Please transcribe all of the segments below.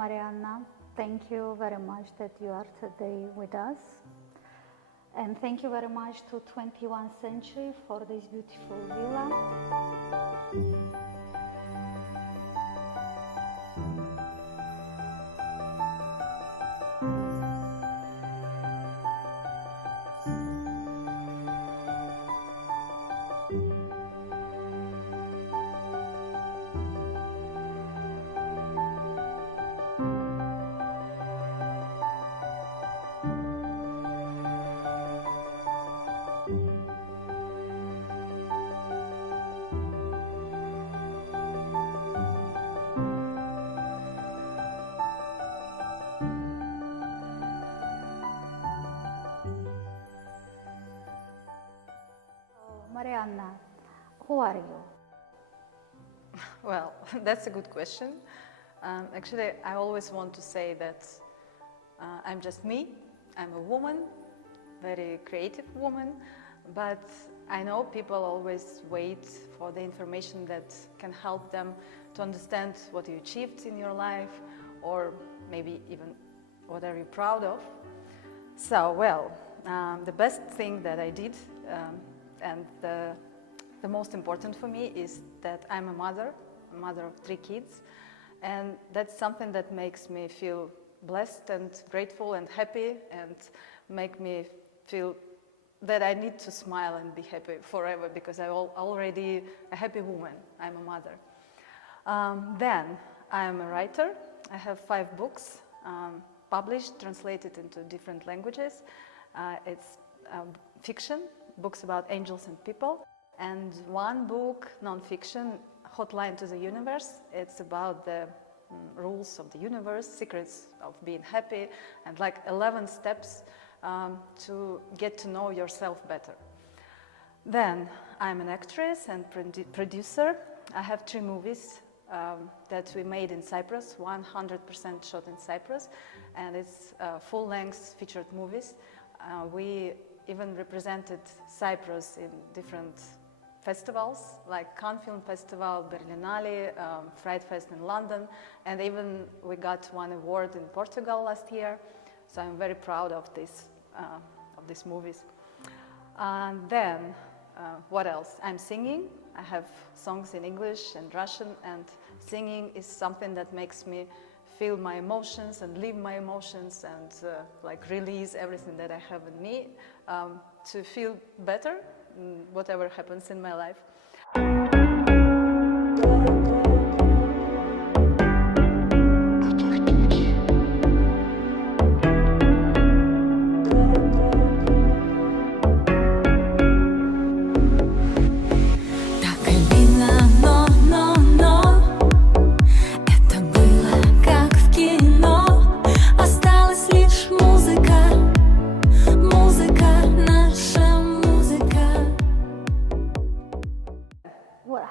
Marianna, thank you very much that you are today with us. And thank you very much to 21st Century for this beautiful villa. Marianna, who are you? Well, that's a good question. Actually, I always want to say that I'm just me. I'm a woman, very creative woman, but I know people always wait for the information that can help them to understand what you achieved in your life, or maybe even what are you proud of. So, well, the best thing that I did and the most important for me is that I'm a mother of 3 kids, and that's something that makes me feel blessed and grateful and happy, and make me feel that I need to smile and be happy forever, because I'm already a happy woman. I'm a mother. Then I'm a writer. I have 5 books published, translated into different languages. It's fiction, books about angels and people, and 1 book, non-fiction, Hotline to the Universe. It's about the rules of the universe, secrets of being happy, and like 11 steps to get to know yourself better. Then I'm an actress and producer. I have 3 movies that we made in Cyprus, 100% shot in Cyprus, and it's full-length featured movies. We even represented Cyprus in different festivals, like Cannes Film Festival, Berlinale, Fright Fest in London, and even we got 1 award in Portugal last year. So I'm very proud of these movies. And then, what else? I'm singing. I have songs in English and Russian, and singing is something that makes me feel my emotions and live my emotions and like release everything that I have in me to feel better, whatever happens in my life.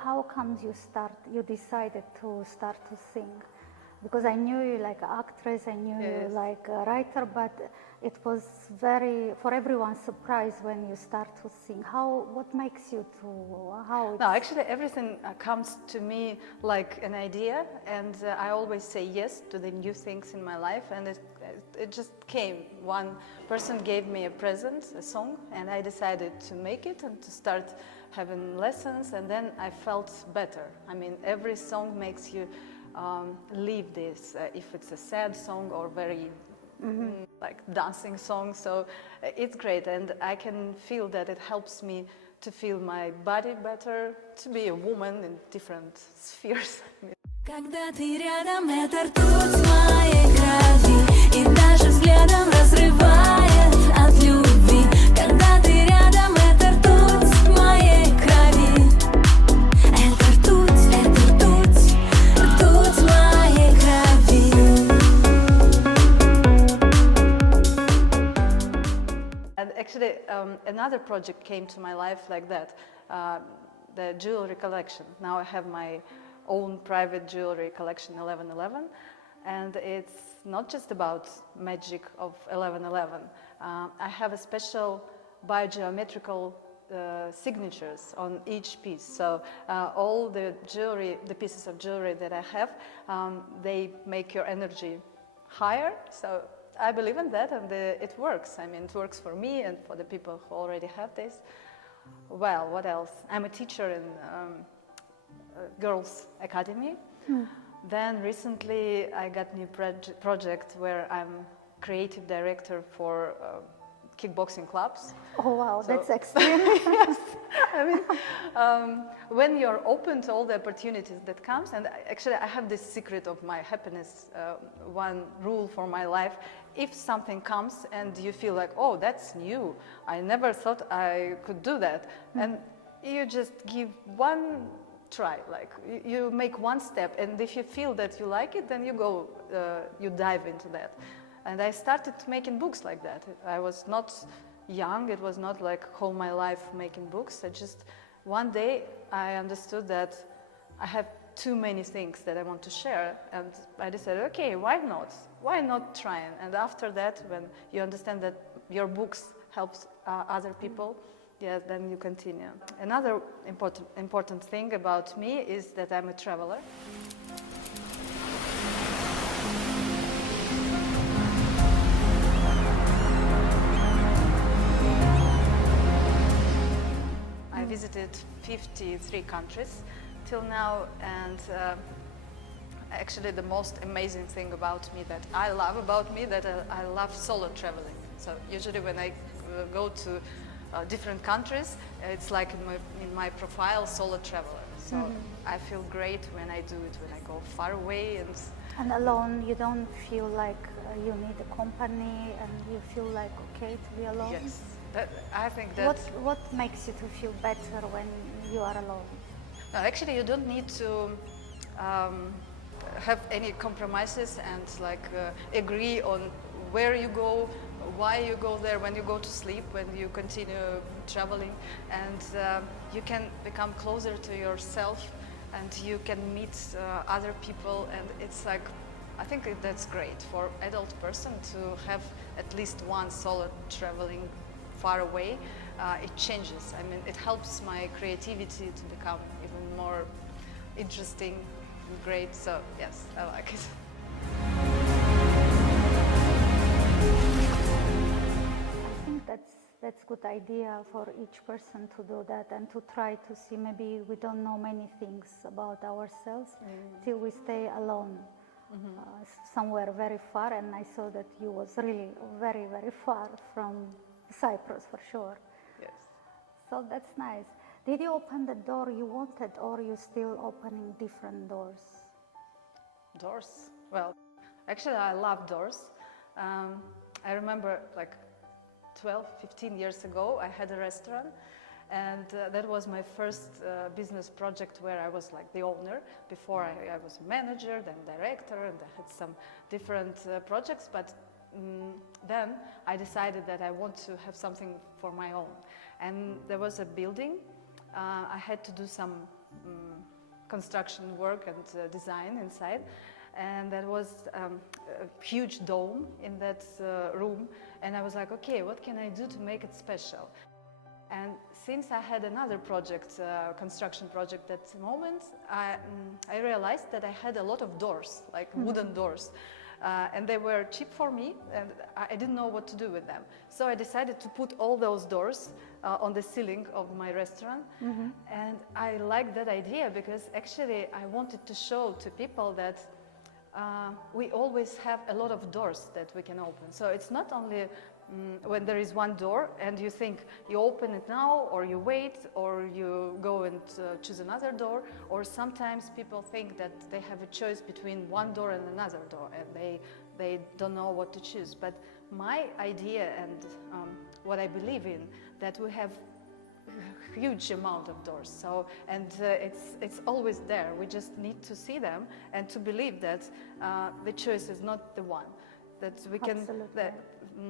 How comes you decided to start to sing? Because I knew you like an actress, I knew you like a writer, but it was for everyone surprise when you start to sing. What makes you to, No, actually everything comes to me like an idea, and I always say yes to the new things in my life, and it just came. One person gave me a present, a song, and I decided to make it and to start having lessons, and then I felt better. I mean, every song makes you live this, if it's a sad song or very like dancing song, so it's great, and I can feel that it helps me to feel my body better, to be a woman in different spheres. Когда ты рядом, это ртуть моей крови, и даже взглядом разрывает от любви. Когда ты рядом, это ртуть моей крови, это ртуть моей крови. And actually, another project came to my life like that, the jewelry collection. Now I have my own private jewelry collection 1111, and it's not just about magic of 1111. I have a special biogeometrical signatures on each piece. So all the jewelry, the pieces of jewelry that I have, they make your energy higher. So I believe in that, and it works. I mean, it works for me and for the people who already have this. Well, what else? I'm a teacher in girls' academy. Then recently I got a new project where I'm creative director for kickboxing clubs. Oh wow, So, that's extreme. yes, I mean, when you're open to all the opportunities that comes, and actually I have this secret of my happiness, one rule for my life: if something comes and you feel like, oh, that's new, I never thought I could do that, and you just give one try, like you make one step, and if you feel that you like it, then you go, you dive into that. And I started making books like that. I was not young, it was not like all my life making books. I just, one day I understood that I have too many things that I want to share, and I decided, okay, why not? Why not try? And after that, when you understand that your books helps other people, yeah, then you continue. Another important thing about me is that I'm a traveler. I visited 53 countries till now, and actually the most amazing thing about me that I love about me that I love solo traveling. So usually when I go to different countries, it's like in my profile, solo traveler. So I feel great when I do it, when I go far away. And alone, you don't feel like you need a company, and you feel like okay to be alone? Yes, I think that... What makes you to feel better when you are alone? No, actually you don't need to have any compromises and like agree on where you go, why you go there, when you go to sleep, when you continue traveling, and you can become closer to yourself, and you can meet other people, and it's like, I think that's great for adult person to have at least one solo traveling far away. It changes. I mean, it helps my creativity to become even more interesting and great. So yes, I like it. I think that's good idea for each person to do that, and to try to see, maybe we don't know many things about ourselves till we stay alone somewhere very far, and I saw that you was really very, very far from Cyprus for sure. Yes. So that's nice. Did you open the door you wanted, or you still opening different doors? Doors? Well, actually I love doors. I remember like 12, 15 years ago, I had a restaurant, and that was my first business project where I was like the owner. Before I was a manager, then director, and I had some different projects, but then I decided that I want to have something for my own. And there was a building. I had to do some construction work and design inside. And there was a huge dome in that room. And I was like, okay, what can I do to make it special? And since I had another project, construction project at the moment, I realized that I had a lot of doors, like wooden doors. And they were cheap for me, and I didn't know what to do with them. So I decided to put all those doors on the ceiling of my restaurant. And I liked that idea because actually I wanted to show to people that we always have a lot of doors that we can open. So it's not only when there is one door and you think you open it now, or you wait, or you go and choose another door, or sometimes people think that they have a choice between one door and another door, and they don't know what to choose. But my idea and what I believe in, that we have a huge amount of doors. So, and it's always there. We just need to see them and to believe that the choice is not the one. That we can,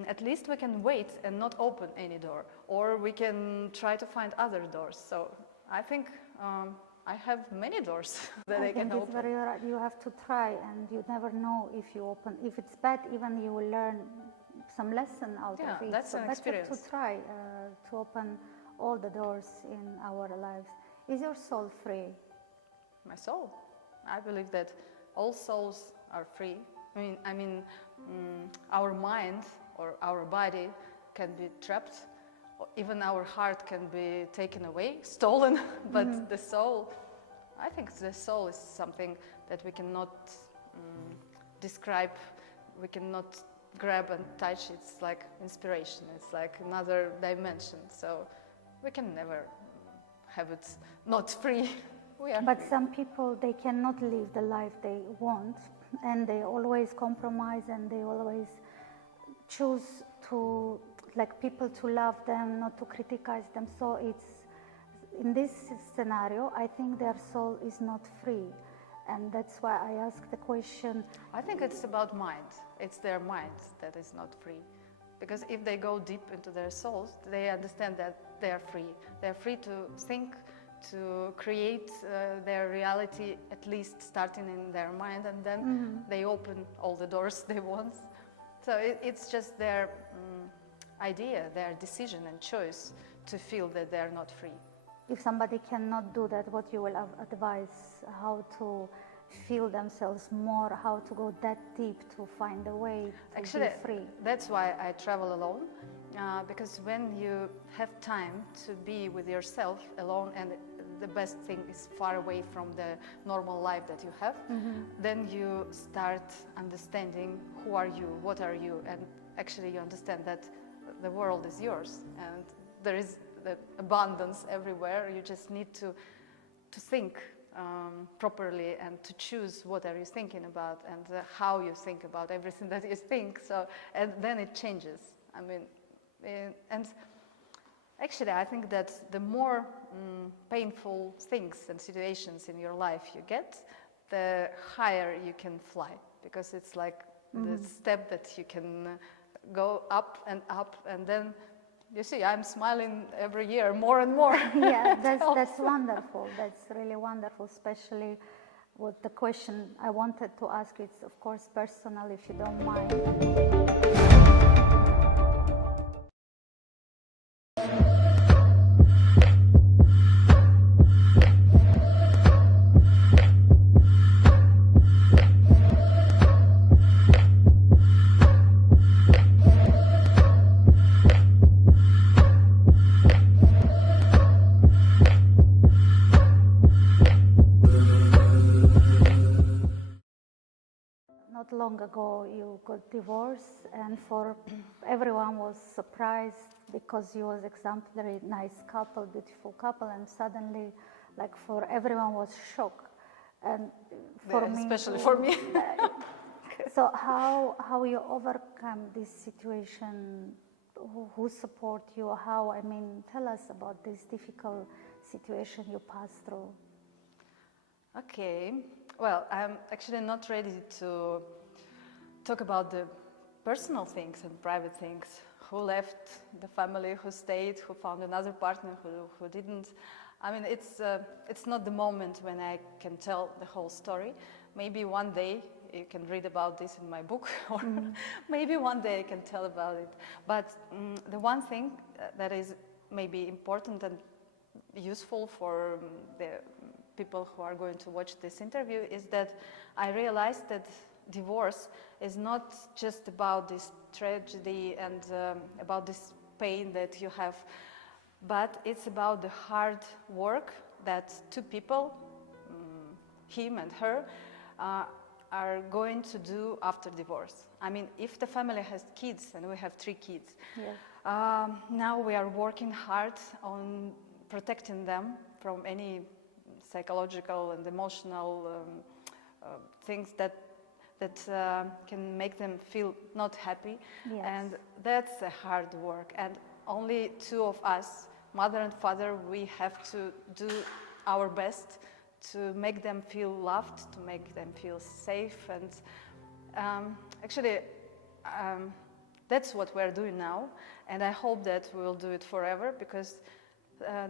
at least we can wait and not open any door, or we can try to find other doors. So I think I have many doors that I can open. It's very right. You have to try, and you never know if you open. If it's bad, even you will learn some lesson out of it. That's so an better experience. to try to open all the doors in our lives. Is your soul free? My soul? I believe that all souls are free. Our mind or our body can be trapped, or even our heart can be taken away, stolen, but the soul, I think the soul is something that we cannot describe, we cannot grab and touch. It's like inspiration, it's like another dimension, so we can never have it not free. But some people, they cannot live the life they want, and they always compromise, and they always choose to, like, people to love them, not to criticize them. So it's, in this scenario, I think their soul is not free. And that's why I ask the question. I think it's about mind. It's their mind that is not free. Because if they go deep into their souls, they understand that they are free. They are free to think, to create their reality, at least starting in their mind, and then they open all the doors they want. So it's just their idea, their decision and choice to feel that they are not free. If somebody cannot do that, what you will advise, how to feel themselves more, how to go that deep to find a way to be free? That's why I travel alone, because when you have time to be with yourself alone, and the best thing is far away from the normal life that you have, then you start understanding who are you, what are you, and actually you understand that the world is yours and there is the abundance everywhere. You just need to think properly and to choose what are you thinking about and how you think about everything that you think. So, and then it changes. And actually I think that the more painful things and situations in your life you get, the higher you can fly, because it's like the step that you can go up, and then you see, I'm smiling every year more and more. Yeah, that's wonderful. That's really wonderful, especially with the question I wanted to ask you. It's, of course, personal, if you don't mind. Not long ago you got divorced, and for everyone was surprised because you was exemplary, nice couple, beautiful couple, and suddenly, like, for everyone was shock, and for me, especially for me. So how you overcome this situation? Who support you? How? Tell us about this difficult situation you passed through. Okay. Well, I'm actually not ready to talk about the personal things and private things. Who left the family, who stayed, who found another partner, who didn't. It's not the moment when I can tell the whole story. Maybe one day you can read about this in my book, or maybe one day I can tell about it. But the one thing that is maybe important and useful for the people who are going to watch this interview is that I realized that divorce is not just about this tragedy and about this pain that you have, but it's about the hard work that two people, him and her, are going to do after divorce. If the family has kids, and we have 3 kids, now we are working hard on protecting them from any psychological and emotional things that can make them feel not happy. Yes. And that's a hard work. And only 2 of us, mother and father, we have to do our best to make them feel loved, to make them feel safe. And that's what we're doing now. And I hope that we will do it forever, because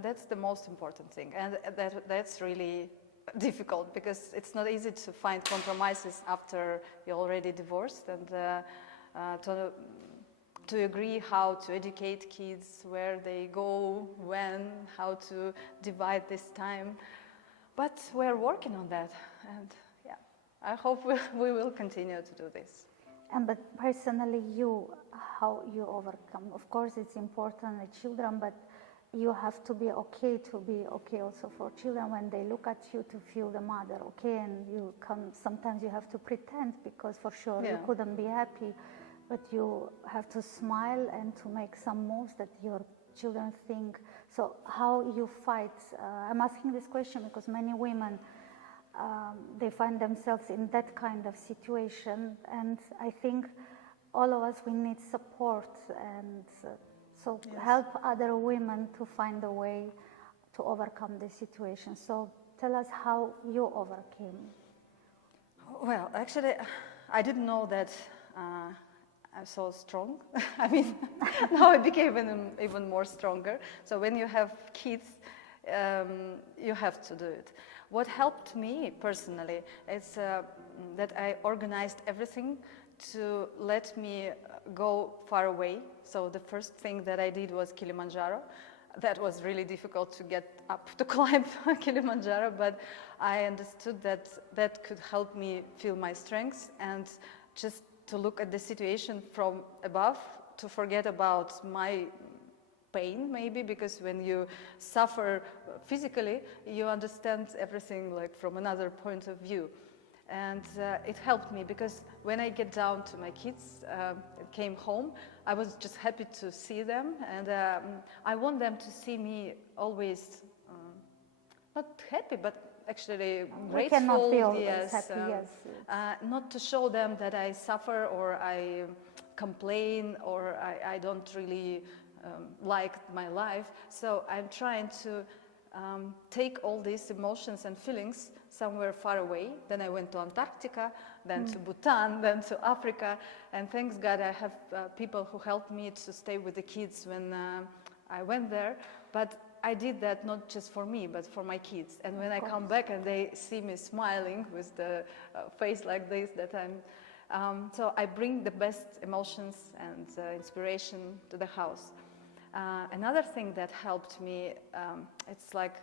that's the most important thing, and that's really difficult, because it's not easy to find compromises after you're already divorced, and to agree how to educate kids, where they go, when, how to divide this time. But we're working on that, and yeah, I hope we will continue to do this. And but personally, how you overcome? Of course, it's important with children, but you have to be okay also for children when they look at you to feel the mother, okay? And sometimes you have to pretend because for sure you couldn't be happy, but you have to smile and to make some moves that your children think. So how you fight? I'm asking this question because many women, they find themselves in that kind of situation, and I think all of us, we need support, and so help other women to find a way to overcome this situation. So tell us how you overcame. Well, actually, I didn't know that I'm so strong. I mean, now I became even more stronger. So when you have kids, you have to do it. What helped me personally is that I organized everything to let me go far away. So the first thing that I did was Kilimanjaro. That was really difficult to get up to climb Kilimanjaro, but I understood that that could help me feel my strengths and just to look at the situation from above, to forget about my pain maybe, because when you suffer physically, you understand everything like from another point of view. And it helped me because when I get down to my kids, came home, I was just happy to see them, and I want them to see me always not happy, but actually grateful. We cannot be always happy, yes. Not to show them that I suffer or I complain or I don't really like my life. So I'm trying to take all these emotions and feelings somewhere far away. Then I went to Antarctica, then to Bhutan, then to Africa, and thanks God I have people who helped me to stay with the kids when I went there. But I did that not just for me, but for my kids. And when I come back and they see me smiling with the face like this, that I'm, so I bring the best emotions and inspiration to the house. Another thing that helped me, it's like,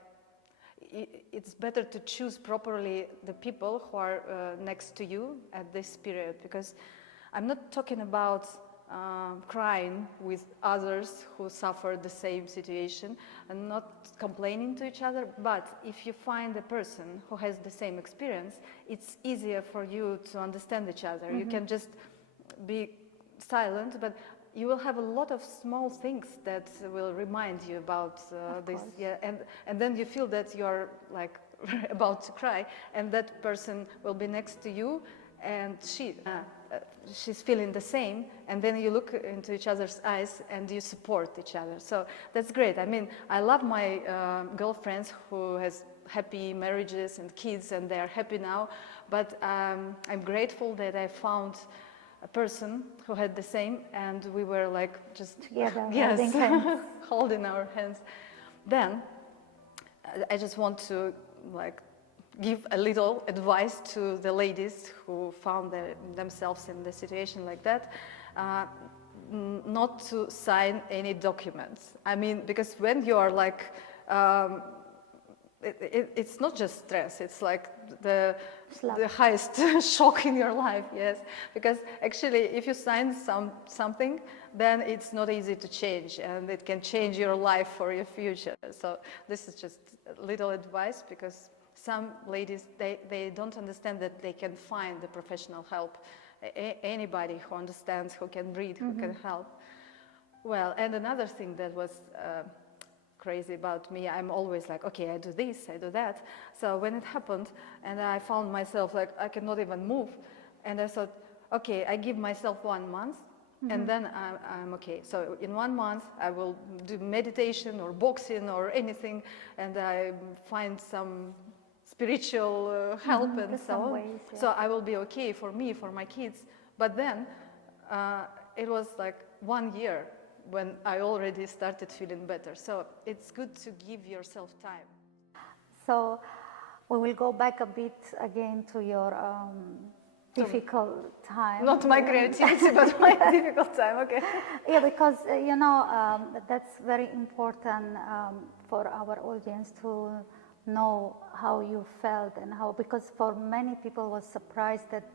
it's better to choose properly the people who are next to you at this period, because I'm not talking about crying with others who suffer the same situation and not complaining to each other, but if you find a person who has the same experience, it's easier for you to understand each other. You can just be silent, but you will have a lot of small things that will remind you about this, and then you feel that you're like about to cry, and that person will be next to you, and she's feeling the same, and then you look into each other's eyes and you support each other. So that's great. I mean, I love my girlfriends who has happy marriages and kids, and they're happy now, but I'm grateful that I found a person who had the same, and we were like just together, yes, holding our hands. Then I just want to like give a little advice to the ladies who found themselves in the situation like that, not to sign any documents. I mean, because when you are like it's not just stress, it's like the highest shock in your life, yes. Because actually, if you sign something, then it's not easy to change, and it can change your life for your future. So this is just a little advice, because some ladies, they don't understand that they can find the professional help. Anybody who understands, who can read, who can help. Well, and another thing that was crazy about me, I'm always like, okay, I do this, I do that. So when it happened, and I found myself like, I cannot even move, and I thought, okay, I give myself 1 month, and then I'm okay. So in 1 month, I will do meditation or boxing or anything, and I find some spiritual help and so on. Ways, yeah. So I will be okay for me, for my kids. But then it was like 1 year when I already started feeling better. So it's good to give yourself time. So we will go back a bit again to your difficult time. Not my creativity, but my difficult time, okay. Yeah, because, that's very important for our audience to know how you felt and how, because for many people was surprised that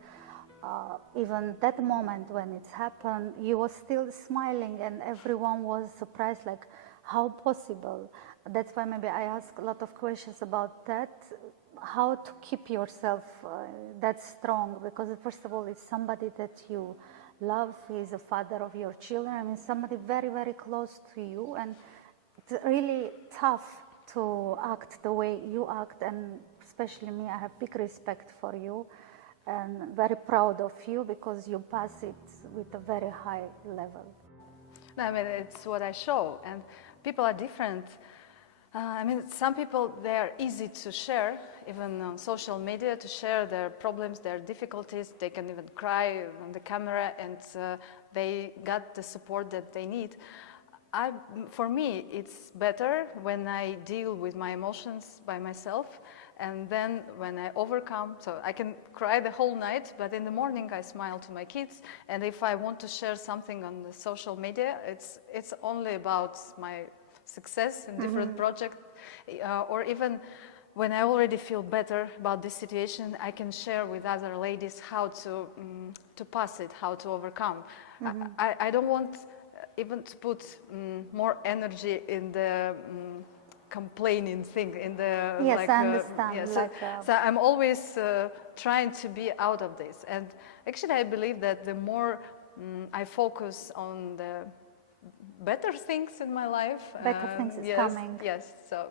even that moment when it's happened, you were still smiling and everyone was surprised, like, how possible? That's why maybe I ask a lot of questions about that, how to keep yourself that strong, because first of all, it's somebody that you love, he's a father of your children, I mean, somebody very, very close to you, and it's really tough to act the way you act, and especially me, I have big respect for you, and very proud of you, because you pass it with a very high level. No, I mean, it's what I show, and people are different. I mean, some people, they are easy to share, even on social media, to share their problems, their difficulties. They can even cry on the camera, and they got the support that they need. For me, it's better when I deal with my emotions by myself, and then when I overcome, so I can cry the whole night, but in the morning I smile to my kids, and if I want to share something on the social media, it's only about my success in different projects, or even when I already feel better about this situation, I can share with other ladies how to pass it, how to overcome. I don't want even to put more energy in the complaining thing, in the yes, I understand. Yes, like, so I'm always trying to be out of this, and actually I believe that the more I focus on the better things in my life, better things is yes, coming. Yes, so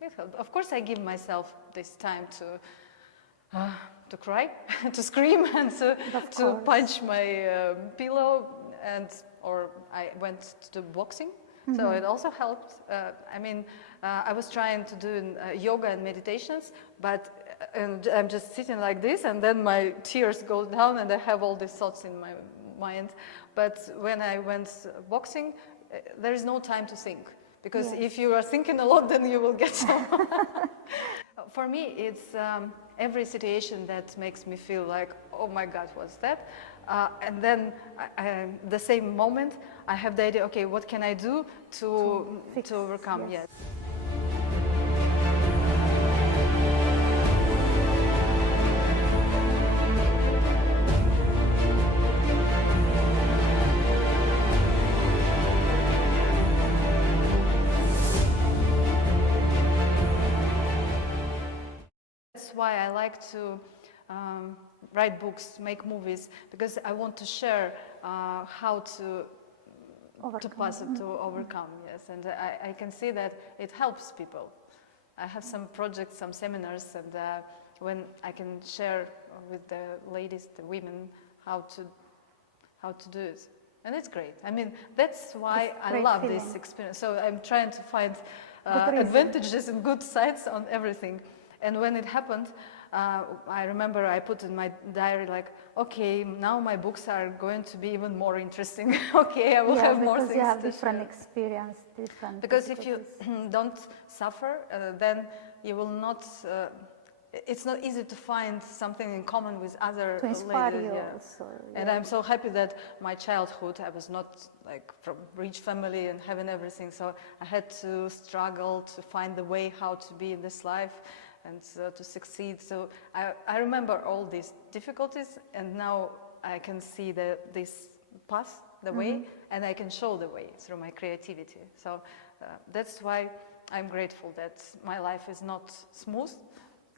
it helps. Of course, I give myself this time to cry, to scream, and to punch my pillow, or I went to boxing. So it also helped. I mean, I was trying to do yoga and meditations, but I'm just sitting like this, and then my tears go down, and I have all these thoughts in my mind. But when I went boxing, there is no time to think, because if you are thinking a lot, then you will get some. For me, it's every situation that makes me feel like, oh my God, what's that? And then the same moment, I have the idea, okay, what can I do to overcome? Yes. That's why I like to write books, make movies, because I want to share how to pass it, to overcome, yes. And I can see that it helps people. I have some projects, some seminars, and when I can share with the ladies, the women, how to do it. And it's great. I mean, that's why I love this experience. So I'm trying to find advantages and good sides on everything. And when it happened, I remember I put in my diary, like, okay, now my books are going to be even more interesting. Okay, I will have more things to share. Because you have different experience, different. Because if you don't suffer, then you will not. It's not easy to find something in common with other to inspire ladies. you. Yeah. Also, and I'm so happy that my childhood, I was not like from rich family and having everything, so I had to struggle to find the way how to be in this life and to succeed. So I remember all these difficulties, and now I can see this path, the way, and I can show the way through my creativity. So that's why I'm grateful that my life is not smooth.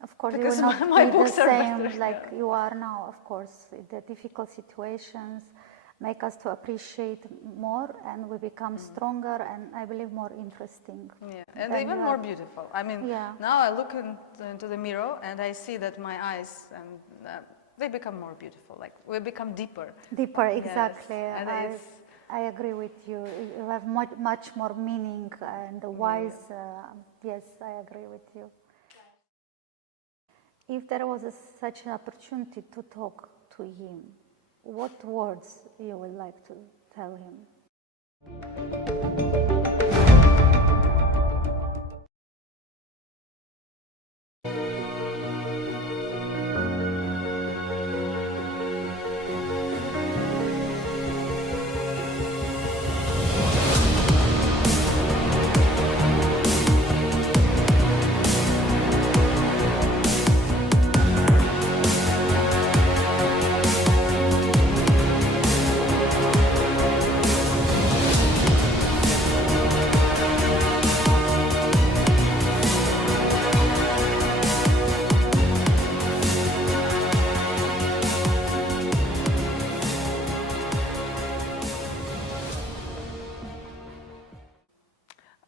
Of course, because you will not my be books the are same better. like you are now. Of course, the difficult situations make us to appreciate more, and we become stronger, and I believe more interesting. Yeah, and even more beautiful. I mean, now I look into the mirror and I see that my eyes, and they become more beautiful. Like, we become deeper. Deeper, exactly. Yes. I agree with you. You have much more meaning and wise. Yes, I agree with you. If there was such an opportunity to talk to him, what words you would like to tell him?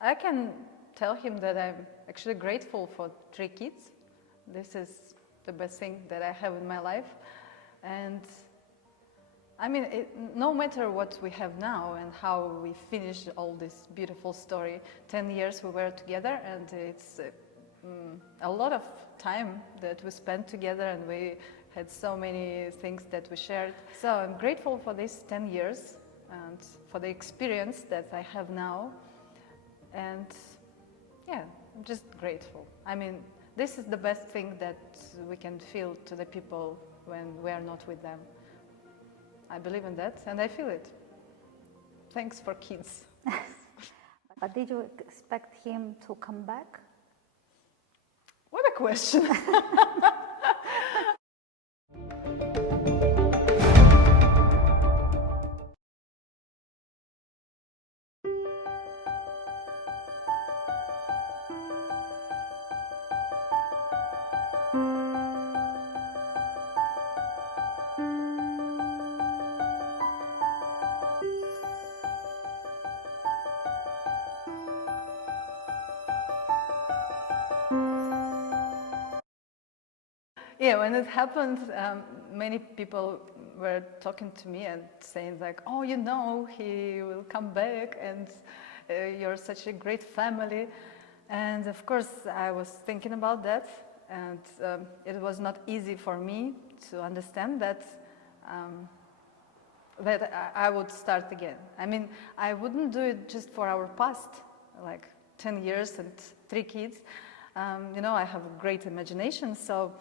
I can tell him that I'm actually grateful for 3 kids. This is the best thing that I have in my life. And I mean, no matter what we have now and how we finish all this beautiful story, 10 years we were together, and it's a lot of time that we spent together, and we had so many things that we shared. So I'm grateful for these 10 years and for the experience that I have now. And yeah, I'm just grateful. I mean, this is the best thing that we can feel to the people when we are not with them. I believe in that, and I feel it. Thanks for kids. But did you expect him to come back? What a question. Yeah, when it happened, many people were talking to me and saying like, oh, you know, he will come back, and you're such a great family. And of course, I was thinking about that, and it was not easy for me to understand that I would start again. I mean, I wouldn't do it just for our past, like 10 years and 3 kids. You know, I have a great imagination, so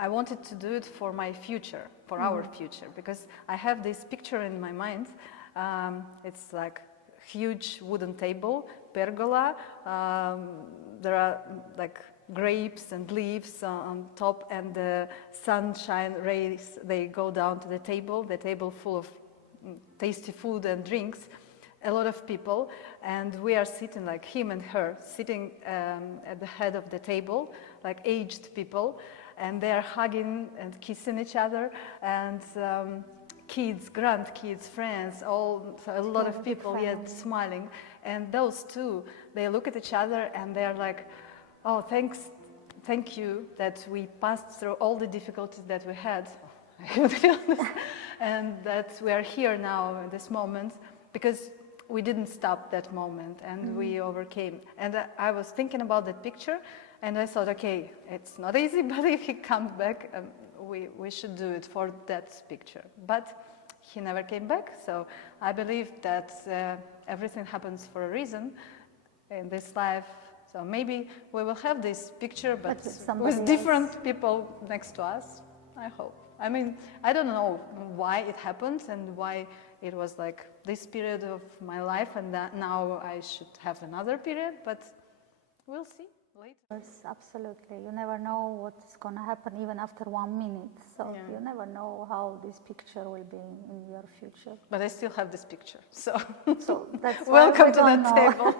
I wanted to do it for my future, for our future, because I have this picture in my mind. It's like huge wooden table, pergola. There are like grapes and leaves on top, and the sunshine rays, they go down to the table full of tasty food and drinks, a lot of people, and we are sitting, like him and her, sitting at the head of the table, like aged people, and they are hugging and kissing each other, and kids, grandkids, friends, a lot of people, yet smiling. And those two, they look at each other and they are like, oh, thank you that we passed through all the difficulties that we had, and that we are here now in this moment, because we didn't stop that moment, and we overcame. And I was thinking about that picture, and I thought, okay, it's not easy, but if he comes back, we should do it for that picture. But he never came back, so I believe that everything happens for a reason in this life. So maybe we will have this picture, but with different people next to us, I hope. I mean, I don't know why it happened and why it was like this period of my life, and that now I should have another period, but we'll see later. Yes, absolutely. You never know what's going to happen even after 1 minute. So you never know how this picture will be in your future. But I still have this picture, so that's welcome to that table.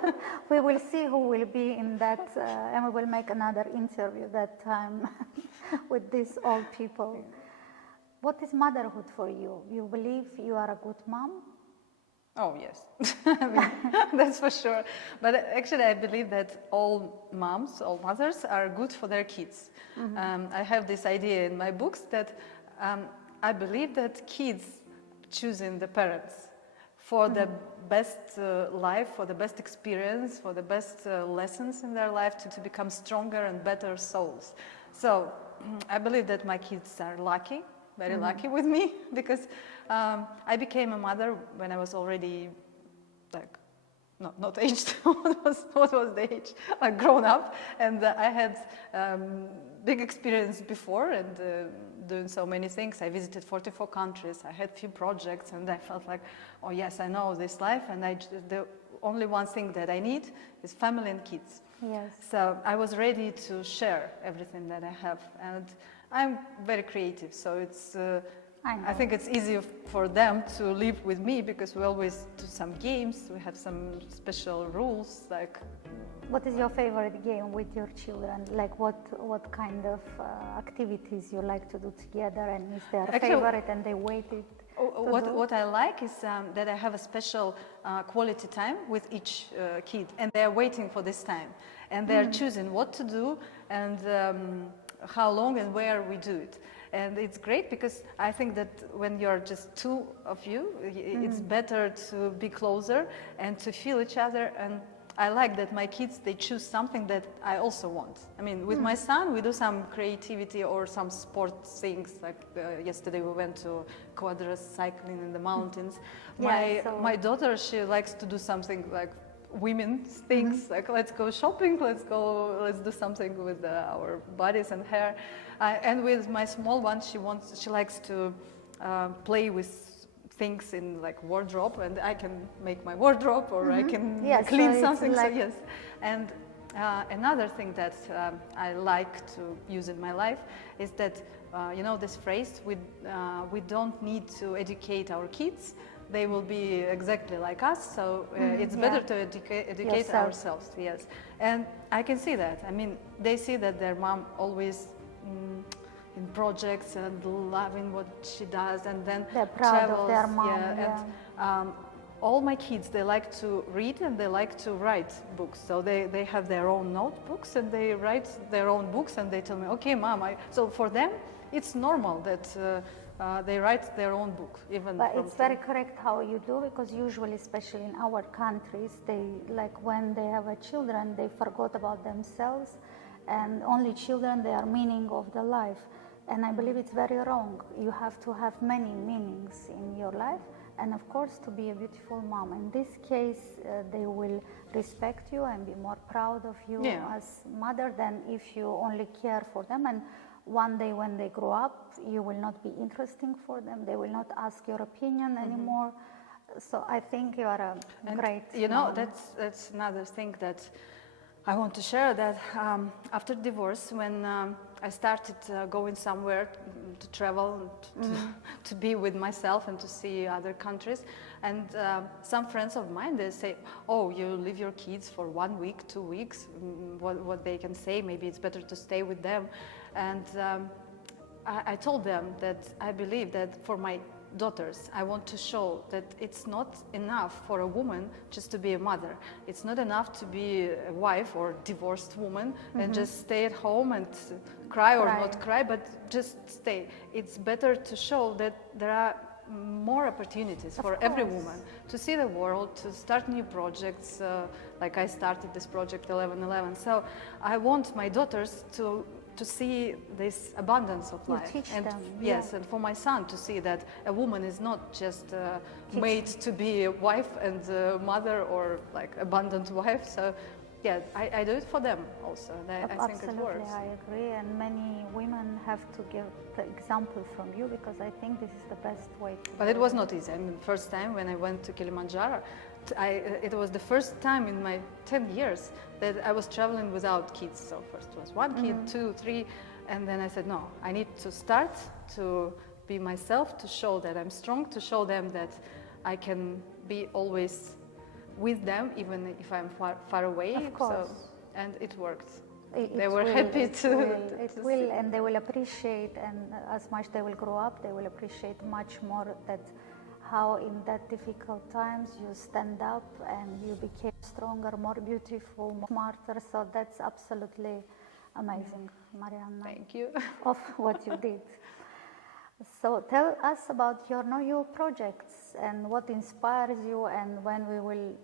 We will see who will be in that, and we will make another interview that time with these old people. What is motherhood for you? You believe you are a good mom? Oh, yes. I mean, that's for sure. But actually, I believe that all moms, all mothers are good for their kids. I have this idea in my books that I believe that kids choosing the parents for the best life, for the best experience, for the best lessons in their life, to become stronger and better souls. So I believe that my kids are lucky. Very lucky with me, because I became a mother when I was already like not aged. what was the age? Like grown up, and I had big experience before, and doing so many things. I visited 44 countries. I had few projects, and I felt like, oh yes, I know this life, and the only one thing that I need is family and kids. Yes. So I was ready to share everything that I have, and I'm very creative, so it's. I think it's easier for them to live with me, because we always do some games. We have some special rules, like. What is your favorite game with your children? Like what kind of activities you like to do together, and is there a favorite and they wait it? What I like is that I have a special quality time with each kid, and they are waiting for this time, and they are choosing what to do and how long and where we do it. And it's great because I think that when you're just two of you, it's better to be closer and to feel each other. And I like that my kids, they choose something that I also want. I mean, with my son, we do some creativity or some sport things. Like yesterday we went to quadricycling in the mountains. My daughter, she likes to do something like women's things, like let's go shopping, let's do something with our bodies and hair. And with my small one, she likes to play with things in like wardrobe, and I can make my wardrobe, or I can clean something. Like... So yes, and another thing that I like to use in my life is that you know this phrase: we don't need to educate our kids; they will be exactly like us. So it's better to educate ourselves. Yes, and I can see that. I mean, they see that their mom always. In projects and loving what she does, and then they're proud travels, of their mom. And all my kids, they like to read and they like to write books. So they have their own notebooks and they write their own books, and they tell me, okay, mom. So for them, it's normal that they write their own book. But it's very correct how you do, because usually, especially in our countries, they like when they have children, they forgot about themselves, and only children, they are meaning of the life. And I believe it's very wrong. You have to have many meanings in your life, and of course to be a beautiful mom. In this case, they will respect you and be more proud of you as mother than if you only care for them. And one day when they grow up, you will not be interesting for them. They will not ask your opinion anymore. So I think you are a great You know, mom. that's another thing that I want to share, that after divorce, when I started going somewhere to travel, to be with myself and to see other countries, and some friends of mine, they say, oh, you leave your kids for 1 week, 2 weeks, what they can say, maybe it's better to stay with them. And I told them that I believe that for my daughters, I want to show that it's not enough for a woman just to be a mother. It's not enough to be a wife or divorced woman and just stay at home and cry or not cry, but just stay. It's better to show that there are more opportunities for every woman to see the world, to start new projects, like I started this project 1111. So I want my daughters to see this abundance of life. You teach and them. Yes, and for my son to see that a woman is not just made to be a wife and a mother or like abundant wife. So yeah, I do it for them also, and I think it works. Absolutely, I agree, and many women have to give the example from you, because I think this is the best way to But it was not easy. I mean, the first time when I went to Kilimanjaro, it was the first time in my 10 years that I was traveling without kids. So first was 1 kid, 2, 3, and then I said, no, I need to start to be myself, to show that I'm strong, to show them that I can be always with them, even if I'm far away. Of course. So, and it worked. It They were will, happy it to. will, it will, and they will appreciate, and as much they will grow up, they will appreciate much more that how in that difficult times you stand up and you became stronger, more beautiful, more smarter. So that's absolutely amazing, Marianna. Thank you. Of what you did. So tell us about your new projects and what inspires you, and when we will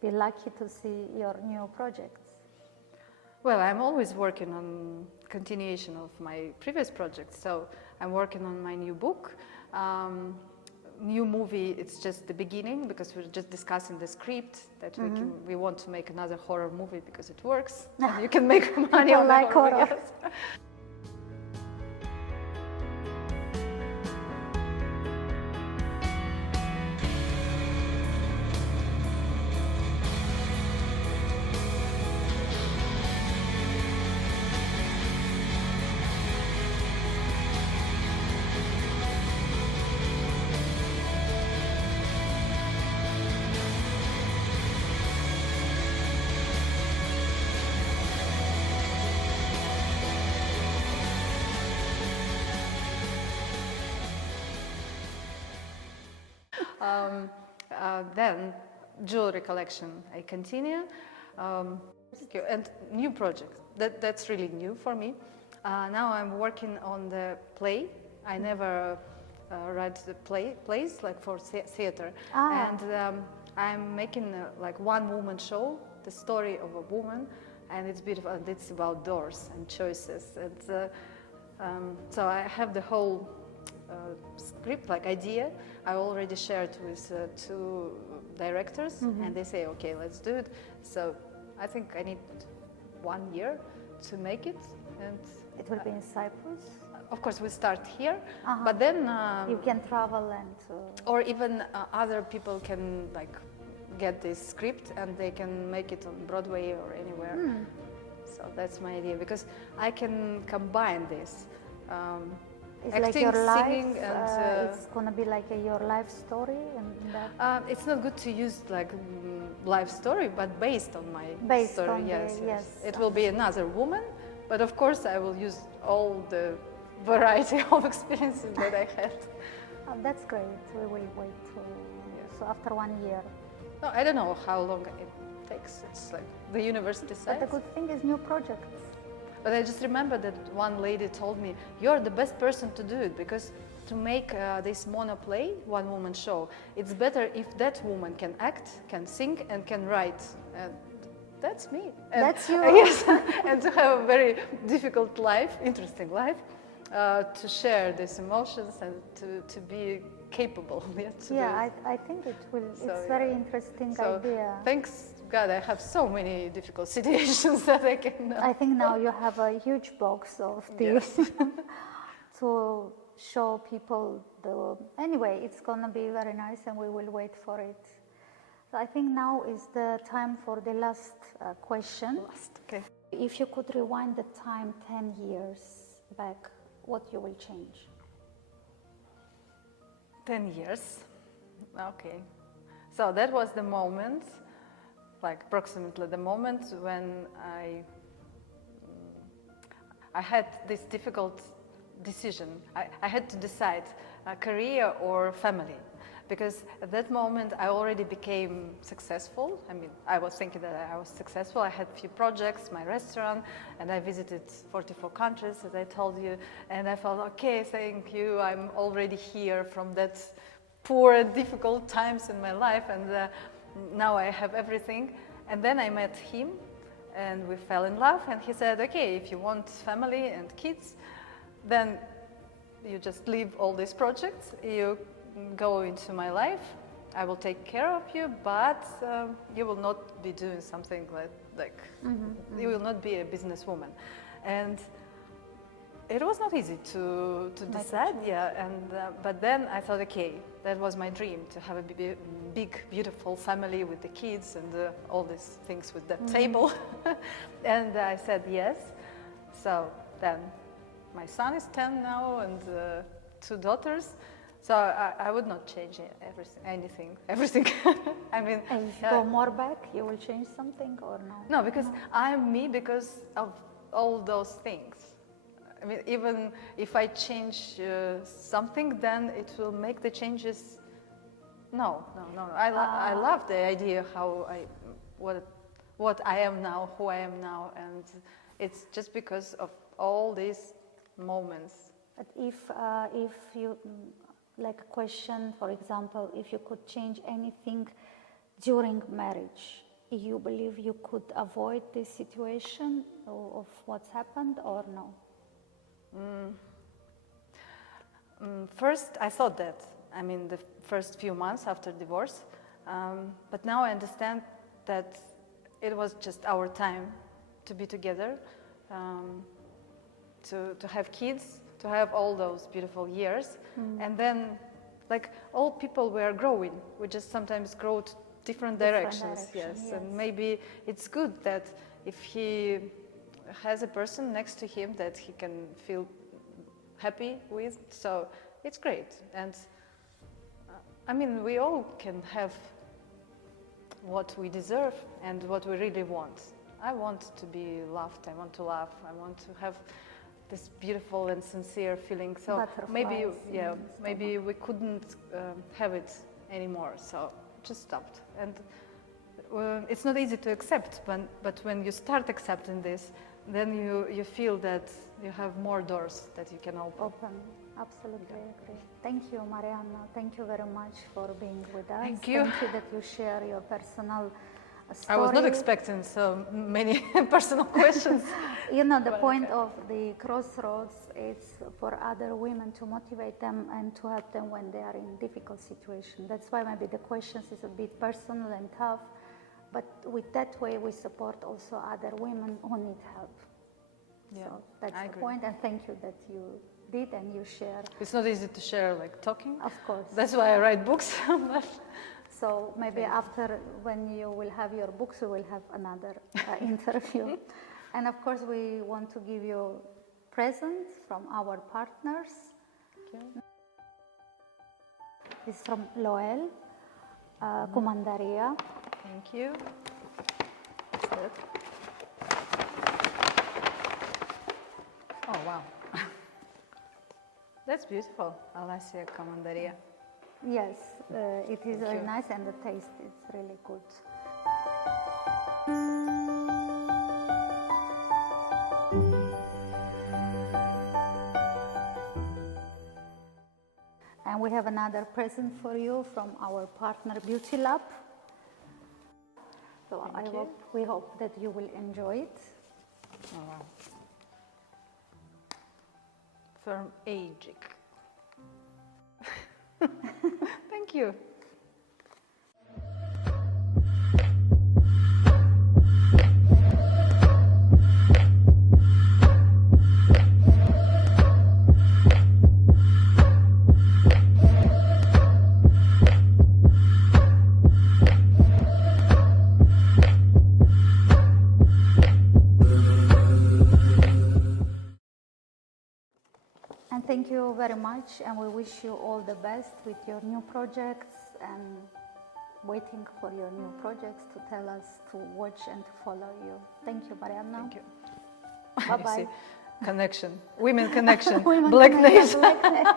be lucky to see your new projects. Well, I'm always working on continuation of my previous projects. So I'm working on my new book. New movie, it's just the beginning, because we're just discussing the script that we want to make another horror movie because it works. And you can make money on like horror. horror. Yes. Then jewelry collection, I continue. And new project, that's really new for me. Now I'm working on the play. I never read the plays like for theater. And I'm making like one woman show, the story of a woman, and it's beautiful, and it's about doors and choices. And so I have the whole script, like idea. I already shared with 2 directors, and they say, okay, let's do it. So I think I need 1 year to make it. And It will be in Cyprus? of course, we start here, but then you can travel and... or even other people can like get this script and they can make it on Broadway or anywhere. So that's my idea, because I can combine this. It's acting, like your life, singing, and it's gonna be like your life story, and that. it's not good to use like life story, but based on my Based story. on Yes. It will be another woman, but of course I will use all the variety of experiences that I had. That's great. We will wait. So after 1 year. No, I don't know how long it takes. It's like the universe decides. But the good thing is new projects. But I just remember that one lady told me, you're the best person to do it, because to make this monoplay, one woman show, it's better if that woman can act, can sing, and can write. And that's me. And that's you. Yes, and to have a very difficult life, interesting life, to share these emotions and to be capable. I think it will. It's very interesting idea. Thanks God, I have so many difficult situations that I can. I think now you have a huge box of these to show people Anyway, it's gonna be very nice, and we will wait for it. So I think now is the time for the last question. Okay. If you could rewind the time 10 years back, what you will change? 10 years. Okay. So that was the moment, like approximately the moment when I had this difficult decision. I had to decide career or family, because at that moment I already became successful. I mean, I was thinking that I was successful. I had a few projects, my restaurant, and I visited 44 countries, as I told you, and I felt, okay, thank you, I'm already here from that poor and difficult times in my life, and now I have everything. And then I met him, and we fell in love, and he said, okay, if you want family and kids, then you just leave all these projects, you go into my life, I will take care of you, but you will not be doing something like you will not be a businesswoman. And it was not easy to decide, but then I thought, okay, that was my dream, to have a big, beautiful family with the kids and all these things with the table. And I said yes. So then my son is 10 now, and 2 daughters. So I would not change everything. I mean, and if you go more back, you will change something or no? No, because I'm me because of all those things. I mean, even if I change something, then it will make the changes. No. I love the idea what I am now, who I am now, and it's just because of all these moments. But if you, like a question, for example, if you could change anything during marriage, you believe you could avoid this situation of what's happened or no? First, I thought that. I mean, the first few months after divorce. But now I understand that it was just our time to be together, to have kids, to have all those beautiful years. And then, like all people, we are growing. We just sometimes grow to different directions. Yes. And maybe it's good that if he has a person next to him that he can feel happy with, so it's great. And I mean, we all can have what we deserve and what we really want. I want to be loved, I want to laugh, I want to have this beautiful and sincere feeling. So maybe we couldn't have it anymore. So just stopped. And it's not easy to accept, but when you start accepting this, then you feel that you have more doors that you can open. Absolutely agree. Thank you, Marianna. Thank you very much for being with us. Thank you. Thank you that you share your personal story. I was not expecting so many personal questions. You know, the point of the CrossRoads is for other women to motivate them and to help them when they are in difficult situations. That's why maybe the questions is a bit personal and tough, but with that way we support also other women who need help. Yeah, so that's I the agree. point, and thank you that you did and you share. It's not easy to share like talking. Of course. That's why I write books. So maybe after, when you will have your books, we will have another interview. And of course, we want to give you presents from our partners. Okay. It's from Loel, Cumandaria. Thank you. What's that? Oh, wow. That's beautiful. Alasia Comandaria. Yes, it is Thank very you. nice, and the taste is really good. And we have another present for you from our partner Beauty Lab. So we hope that you will enjoy it. Oh, wow. From Agic. Thank you. And thank you very much, and we wish you all the best with your new projects, and waiting for your new projects to tell us to watch and to follow you. Thank you, Marianna. Thank you. Bye-bye. You see, connection. Women connection. Women Blackness. connection, blackness.